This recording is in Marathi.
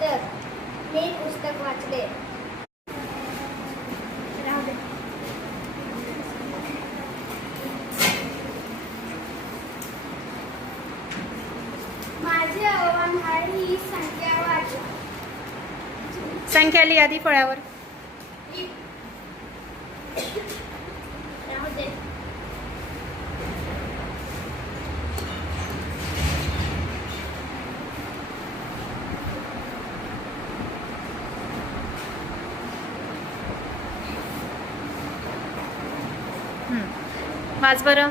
मी पुस्तक वाचले. माझे आव्हान आहे ही संख्या वाचवा. संख्या लिहा आधी फळ्यावर. राहू दे. वाच बरं.